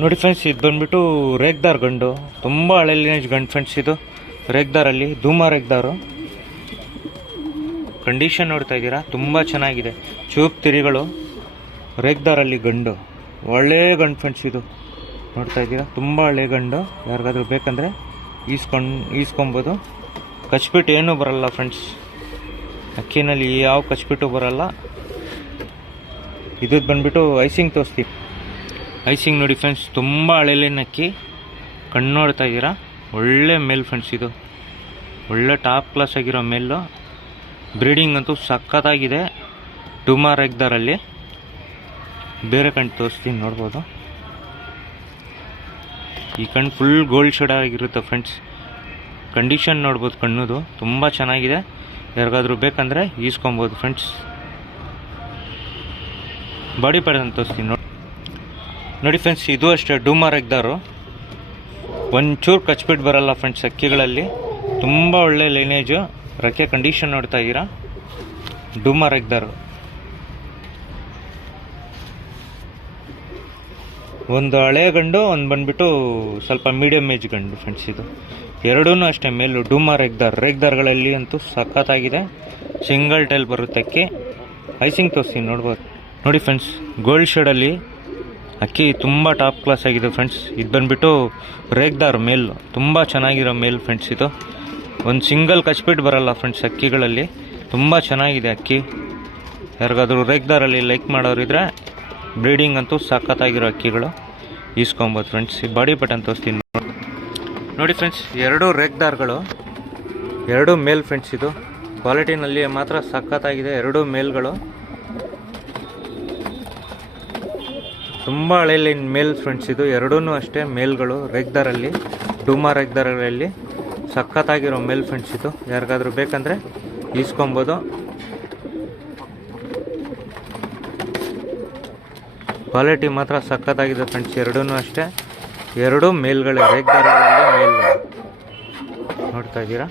ನೋಡಿ ಫ್ರೆಂಡ್ಸ್, ಇದು ಬಂದ್ಬಿಟ್ಟು ರೇಗ್ದಾರ್ ಗಂಡು. ತುಂಬ ಹಳೆ ಲೀನೇಜ್ ಗಂಡು ಫ್ರೆಂಡ್ಸ್. ಇದು ರೇಗ್ದಾರಲ್ಲಿ ಧೂಮ ರೇಗ್ದಾರು. ಕಂಡೀಷನ್ ನೋಡ್ತಾ ಇದ್ದೀರಾ, ತುಂಬ ಚೆನ್ನಾಗಿದೆ. ಚೂಪ್ ತಿರಿಗಳು, ರೇಗ್ದಾರಲ್ಲಿ ಗಂಡು. ಒಳ್ಳೆ ಗಂಡು ಫ್ರೆಂಡ್ಸ್. ಇದು ನೋಡ್ತಾ ಇದ್ದೀರಾ, ತುಂಬ ಹಳೆ ಗಂಡು. ಯಾರಿಗಾದ್ರೂ ಬೇಕಂದರೆ ಈಸ್ಕೊಬೋದು. ಕಚ್ಬಿಟ್ಟು ಏನೂ ಬರಲ್ಲ ಫ್ರೆಂಡ್ಸ್. ಅಕ್ಕಿನಲ್ಲಿ ಯಾವ ಕಚ್ಬಿಟ್ಟು ಬರಲ್ಲ. ಇದು ಬಂದ್ಬಿಟ್ಟು ಐಸಿಂಗ್ ತೋರಿಸ್ತೀವಿ. ಐಸಿಂಗ್ ನೋಡಿ ಫ್ರೆಂಡ್ಸ್, ತುಂಬ ಹಳೆಲೇನು ಅಕ್ಕಿ. ಕಣ್ಣು ನೋಡ್ತಾ ಇದ್ದೀರಾ, ಒಳ್ಳೆ ಮೇಲ್ ಫ್ರೆಂಡ್ಸ್. ಇದು ಒಳ್ಳೆ ಟಾಪ್ ಕ್ಲಾಸ್ ಆಗಿರೋ ಮೇಲು. ಬ್ರೀಡಿಂಗ್ ಅಂತೂ ಸಖತ್ತಾಗಿದೆ. ಡುಮಾ ರೇಗ್ದಾರಲ್ಲಿ. ಬೇರೆ ಕಣ್ಣು ತೋರಿಸ್ತೀನಿ, ನೋಡ್ಬೋದು. ಈ ಕಣ್ಣು ಫುಲ್ ಗೋಲ್ಡ್ ಶೇಡ್ ಆಗಿರುತ್ತೆ ಫ್ರೆಂಡ್ಸ್. ಕಂಡೀಷನ್ ನೋಡ್ಬೋದು ಕಣ್ಣುದು, ತುಂಬ ಚೆನ್ನಾಗಿದೆ. ಯಾರಿಗಾದ್ರೂ ಬೇಕಂದರೆ ಈಸ್ಕೊಬೋದು ಫ್ರೆಂಡ್ಸ್. ಬಾಡಿ ಪ್ಯಾಟರ್ನ್ ತೋರಿಸ್ತೀನಿ ನೋಡಿ ಫ್ರೆಂಡ್ಸ್. ಇದು ಅಷ್ಟೇ ಡುಮಾ ರೇಗ್ದಾರು. ಒಂಚೂರು ಕಚ್ಬಿಟ್ಟು ಬರಲ್ಲ ಫ್ರೆಂಡ್ಸ್ ಅಕ್ಕಿಗಳಲ್ಲಿ. ತುಂಬ ಒಳ್ಳೆ ಲೈನೇಜು. ರೆಕ್ಕೆ ಕಂಡೀಷನ್ ನೋಡ್ತಾ ಇದ್ದೀರಾ, ಡುಮಾ ರೇಗ್ದಾರು. ಒಂದು ಹಳೆ ಗಂಡು, ಒಂದು ಬಂದ್ಬಿಟ್ಟು ಸ್ವಲ್ಪ ಮೀಡಿಯಮ್ ಏಜ್ ಗಂಡು ಫ್ರೆಂಡ್ಸ್. ಇದು ಎರಡೂ ಅಷ್ಟೇ ಮೇಲು ಡುಮಾ ರೇಗ್ದಾರ್ಗಳಲ್ಲಿ ಅಂತೂ ಸಖತ್ತಾಗಿದೆ. ಸಿಂಗಲ್ ಟೈಲ್ ಬರುತ್ತೆ ಅಕ್ಕಿ. ಐಸಿಂಗ್ ತೋರಿಸ್ತೀನಿ, ನೋಡ್ಬೋದು. ನೋಡಿ ಫ್ರೆಂಡ್ಸ್, ಗೋಲ್ಡ್ ಶೇಡಲ್ಲಿ ಅಕ್ಕಿ ತುಂಬ ಟಾಪ್ ಕ್ಲಾಸ್ ಆಗಿದೆ ಫ್ರೆಂಡ್ಸ್. ಇದು ಬಂದ್ಬಿಟ್ಟು ರೇಗ್ದಾರ್ ಮೇಲ್. ತುಂಬ ಚೆನ್ನಾಗಿರೋ ಮೇಲ್ ಫ್ರೆಂಡ್ಸ್. ಇದು ಒಂದು ಸಿಂಗಲ್ ಕಚ್ಬಿಟ್ಟು ಬರಲ್ಲ ಫ್ರೆಂಡ್ಸ್ ಅಕ್ಕಿಗಳಲ್ಲಿ. ತುಂಬ ಚೆನ್ನಾಗಿದೆ ಅಕ್ಕಿ. ಯಾರಿಗಾದ್ರೂ ರೇಗ್ದಾರಲ್ಲಿ ಲೈಕ್ ಮಾಡೋರಿದ್ರೆ ಬ್ರೀಡಿಂಗ್ ಅಂತೂ ಸಖತ್ತಾಗಿರೋ ಅಕ್ಕಿಗಳು ಈಸ್ಕೊಬೋದು ಫ್ರೆಂಡ್ಸ್. ಈ ಬಾಡಿ ಪ್ಯಾಟರ್ನ್ ತೋರಿಸ್ತೀನಿ ನೋಡಿ ಫ್ರೆಂಡ್ಸ್. ಎರಡೂ ರೇಗ್ದಾರ್ಗಳು, ಎರಡೂ ಮೇಲ್ ಫ್ರೆಂಡ್ಸ್. ಇದು ಕ್ವಾಲಿಟಿನಲ್ಲಿ ಮಾತ್ರ ಸಖತ್ತಾಗಿದೆ. ಎರಡೂ ಮೇಲ್ಗಳು. ತುಂಬ ಹಳೆ ಲೈನ್ ಮೇಲ್ ಫ್ರೆಂಡ್ಸ್. ಇದು ಎರಡೂ ಅಷ್ಟೇ ಮೇಲ್ಗಳು ರೇಗ್ದಾರಲ್ಲಿ, ಡುಮಾ ರೇಗ್ದಾರಲ್ಲಿ. ಸಖತ್ತಾಗಿರೋ ಮೇಲ್ ಫ್ರೆಂಡ್ಸ್. ಇದು ಯಾರಿಗಾದ್ರೂ ಬೇಕಂದರೆ ಈಸ್ಕೊಬೋದು. ಕ್ವಾಲಿಟಿ ಮಾತ್ರ ಸಖತ್ತಾಗಿದೆ ಫ್ರೆಂಡ್ಸ್. ಎರಡೂ ಅಷ್ಟೇ, ಎರಡೂ ಮೇಲ್ಗಳೇ ರೇಗ್ದಾರಗಳಲ್ಲಿ ಮೇಲ್ಗಳು. ನೋಡ್ತಾ ಇದ್ದೀರಾ.